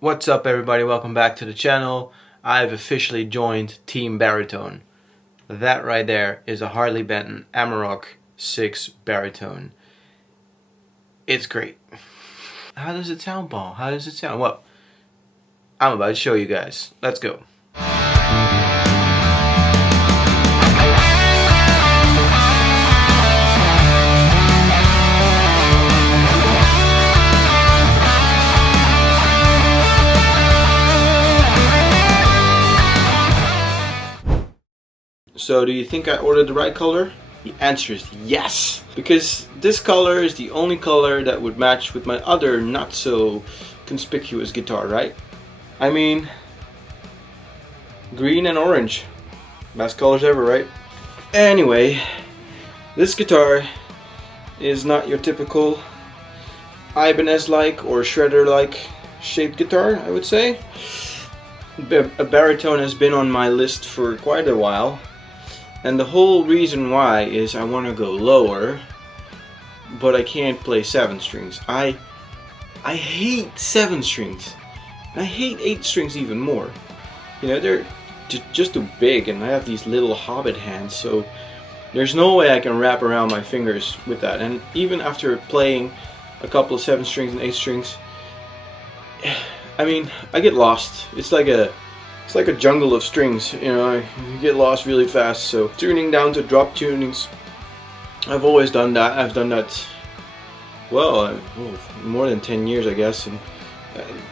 What's up everybody, welcome back to the channel. I've officially joined Team Baritone. That right there is a Harley Benton Amarok 6 Baritone. It's great. How does it sound, Paul? How does it sound? Well, I'm about to show you guys. Let's go. So do you think I ordered the right color? The answer is yes! Because this color is the only color that would match with my other not so conspicuous guitar, right? I mean, green and orange. Best colors ever, right? Anyway, this guitar is not your typical Ibanez-like or Shredder-like shaped guitar, I would say. A baritone has been on my list for quite a while. And the whole reason why is I want to go lower, but I can't play 7 strings. I hate 7 strings. I hate 8 strings even more. You know, they're just too big, and I have these little hobbit hands, so there's no way I can wrap around my fingers with that. And even after playing a couple of 7 strings and 8 strings, I mean, I get lost. It's like a jungle of strings, you know, you get lost really fast. So tuning down to drop tunings, I've always done that. I've done that, well, more than 10 years I guess. And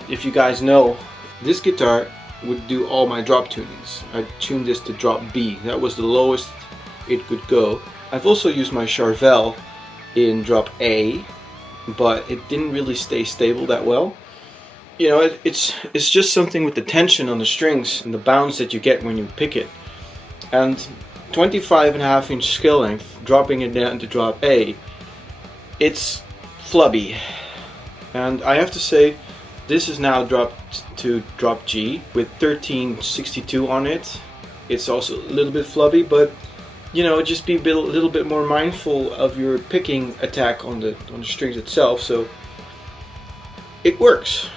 if you guys know, this guitar would do all my drop tunings. I tuned this to drop B. That was the lowest it could go. I've also used my Charvel in drop A, but it didn't really stay stable that well. You know, it's just something with the tension on the strings and the bounce that you get when you pick it. And 25.5 inch scale length, dropping it down to drop A, it's flubby. And I have to say, this is now dropped to drop G with 1362 on it. It's also a little bit flubby, but you know, just be a little bit more mindful of your picking attack on the strings itself. So it works.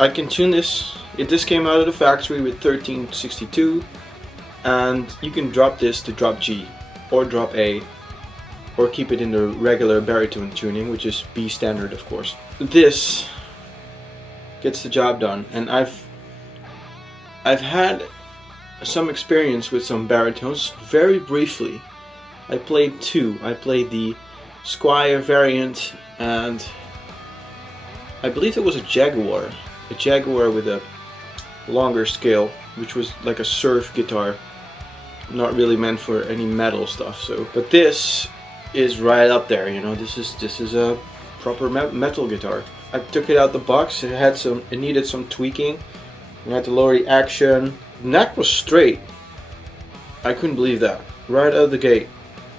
I can tune this. This came out of the factory with 1362, and you can drop this to drop G or drop A, or keep it in the regular baritone tuning, which is B standard, of course. This gets the job done, and I've had some experience with some baritones. Very briefly, I played 2. I played the Squire variant, and I believe it was a Jaguar with a longer scale, which was like a surf guitar, not really meant for any metal stuff. So, but this is right up there. You know, this is a proper metal guitar. I took it out the box. It needed some tweaking. I had to lower the action. The neck was straight. I couldn't believe that. Right out of the gate,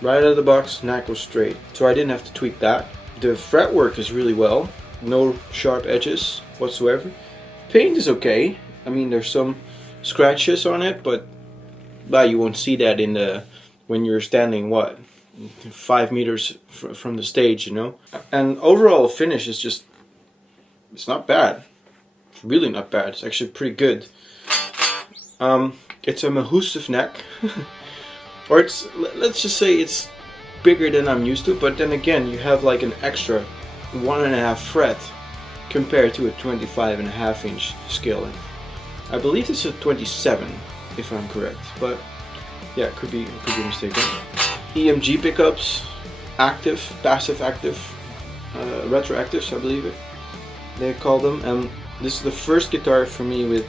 right out of the box, neck was straight. So I didn't have to tweak that. The fretwork is really well. No sharp edges whatsoever. Paint is okay. I mean, there's some scratches on it, but you won't see that when you're standing 5 meters from the stage, you know. And overall finish is just, it's not bad. It's really not bad. It's actually pretty good. It's a Mahusive neck, or let's just say it's bigger than I'm used to. But then again, you have like an extra 1.5 fret compared to a 25.5 inch scale length. I believe it's a 27 if I'm correct, but yeah, it could be mistaken. EMG pickups, active, passive active, retroactives I believe they call them, and this is the first guitar for me with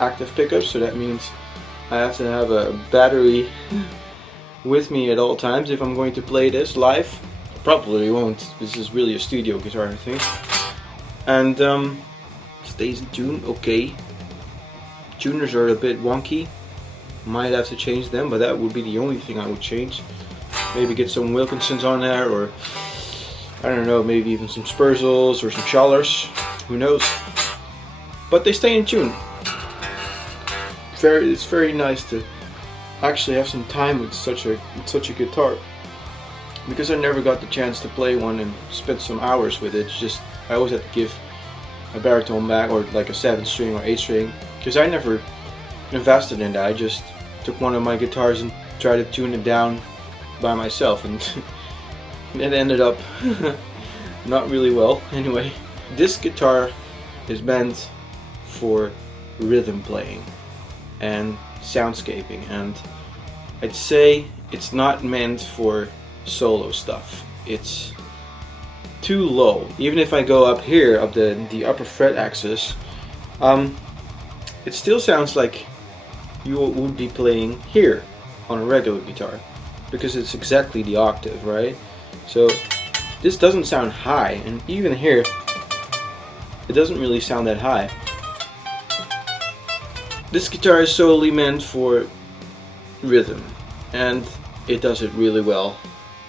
active pickups, so that means I have to have a battery with me at all times if I'm going to play this live. Probably won't. This is really a studio guitar, I think. And stays in tune, okay. Tuners are a bit wonky. Might have to change them, but that would be the only thing I would change. Maybe get some Wilkinsons on there, or I don't know, maybe even some Spurzels or some Schallers. Who knows? But they stay in tune. It's very nice to actually have some time with such a guitar. because I never got the chance to play one and spend some hours with it. It's just I always had to give a baritone back or like a 7-string or 8-string, because I never invested in that. I just took one of my guitars and tried to tune it down by myself, and it ended up not really well. Anyway, this guitar is meant for rhythm playing and soundscaping, and I'd say it's not meant for solo stuff. It's too low. Even if I go up here, up the upper fret axis, it still sounds like you would be playing here on a regular guitar, because it's exactly the octave, right? So this doesn't sound high, and even here it doesn't really sound that high. This guitar is solely meant for rhythm, and it does it really well.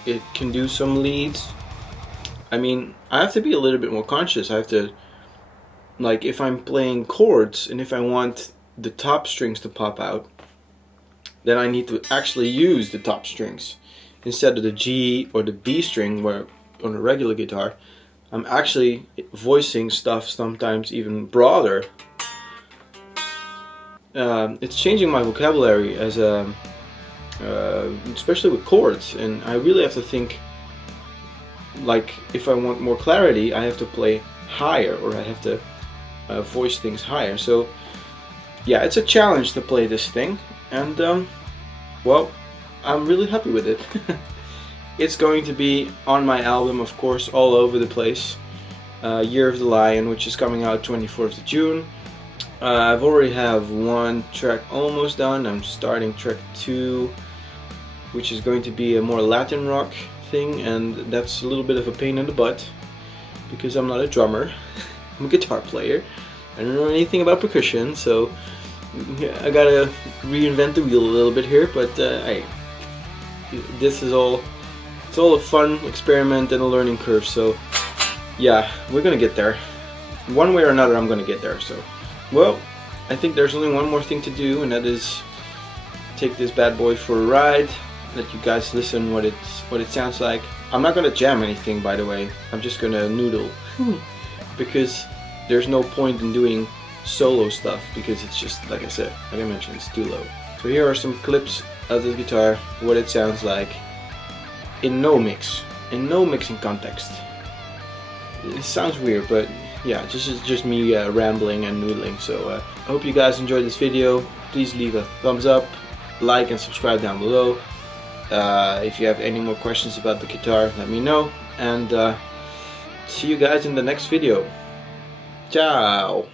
It can do some leads. I mean, I have to be a little bit more conscious. I have to, like, if I'm playing chords and if I want the top strings to pop out, then I need to actually use the top strings instead of the G or the B string, where on a regular guitar I'm actually voicing stuff sometimes even broader. It's changing my vocabulary as a especially with chords, and I really have to think, like, if I want more clarity, I have to play higher, or I have to voice things higher. So yeah, it's a challenge to play this thing, and well, I'm really happy with it. It's going to be on my album, of course, all over the place. Year of the Lion, which is coming out 24th of June. I've already have one track almost done. I'm starting track 2, which is going to be a more Latin rock thing, and that's a little bit of a pain in the butt because I'm not a drummer. I'm a guitar player. I don't know anything about percussion, so I gotta reinvent the wheel a little bit here, but hey, this is all, it's all a fun experiment and a learning curve, so yeah, we're gonna get there. One way or another, I'm gonna get there. So, well, I think there's only one more thing to do, and that is take this bad boy for a ride, let you guys listen what it sounds like. I'm not gonna jam anything, by the way. I'm just gonna noodle because there's no point in doing solo stuff, because it's just, like I said, like I mentioned, it's too low. So here are some clips of this guitar, what it sounds like in no mixing context. It sounds weird, but yeah, this is just me rambling and noodling. So I hope you guys enjoyed this video. Please leave a thumbs up, like, and subscribe down below. If you have any more questions about the guitar, let me know, and see you guys in the next video. Ciao!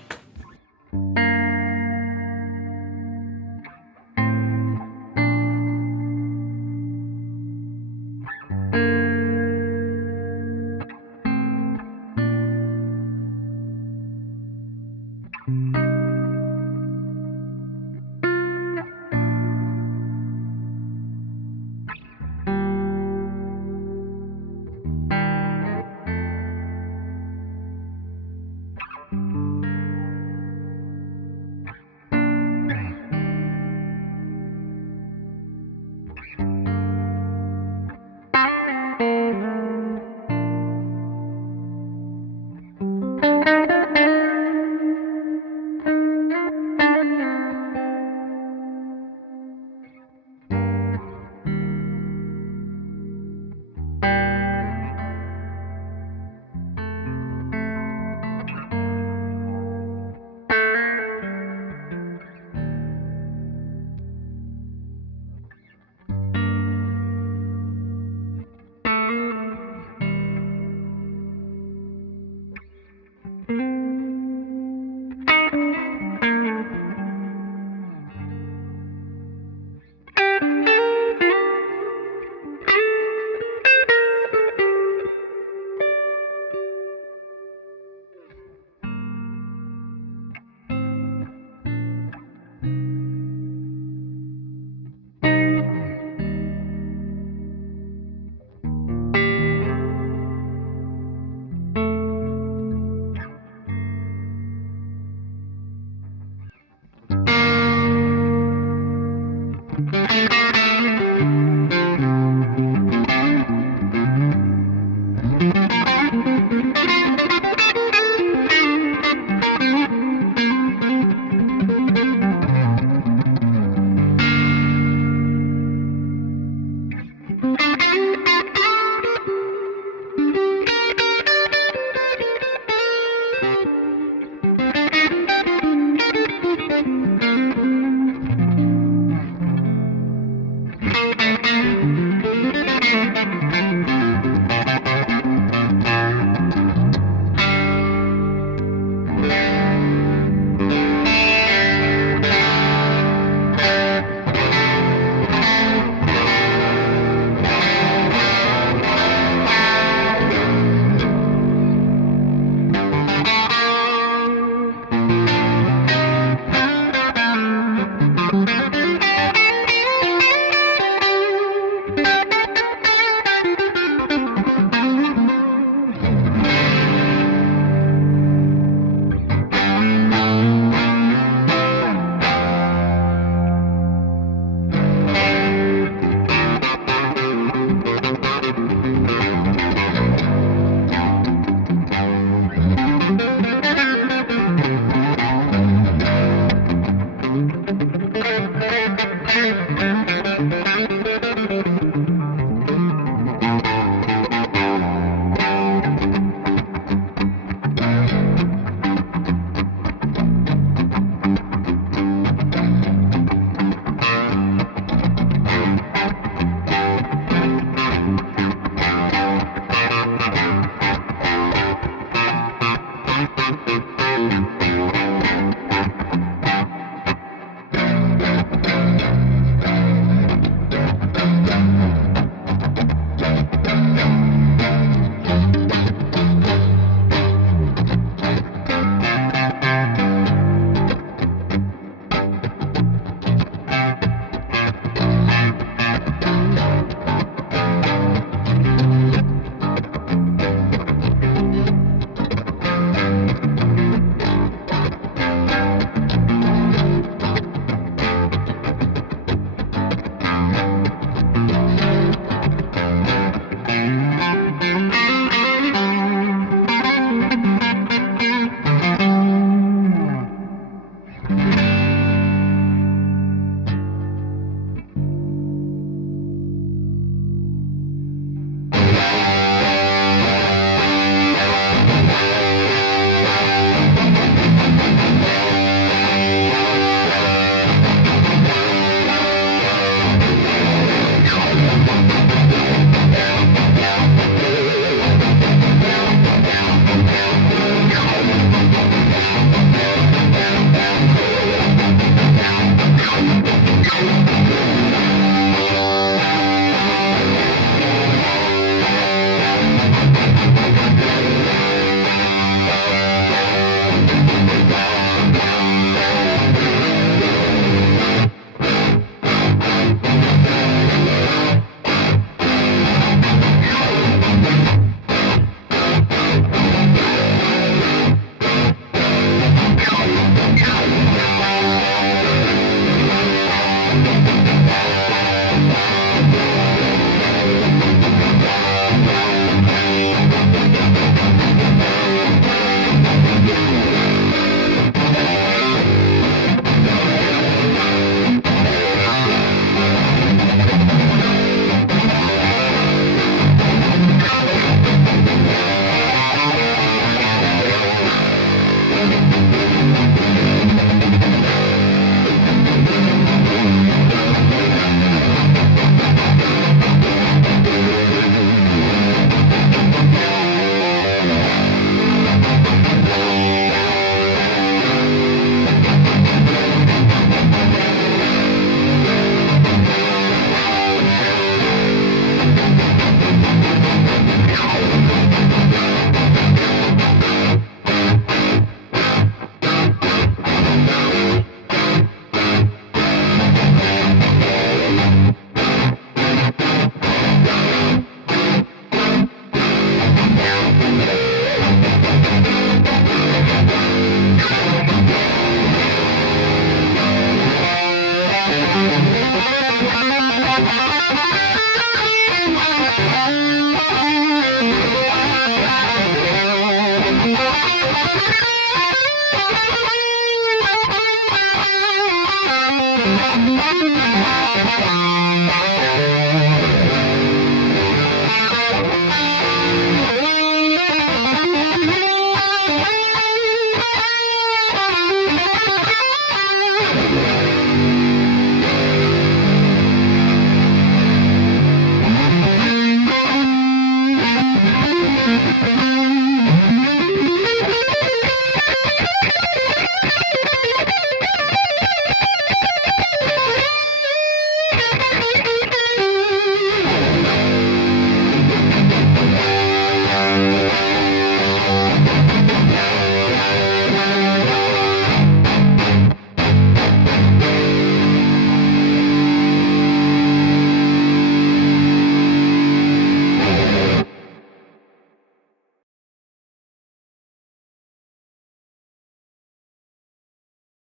Thank you.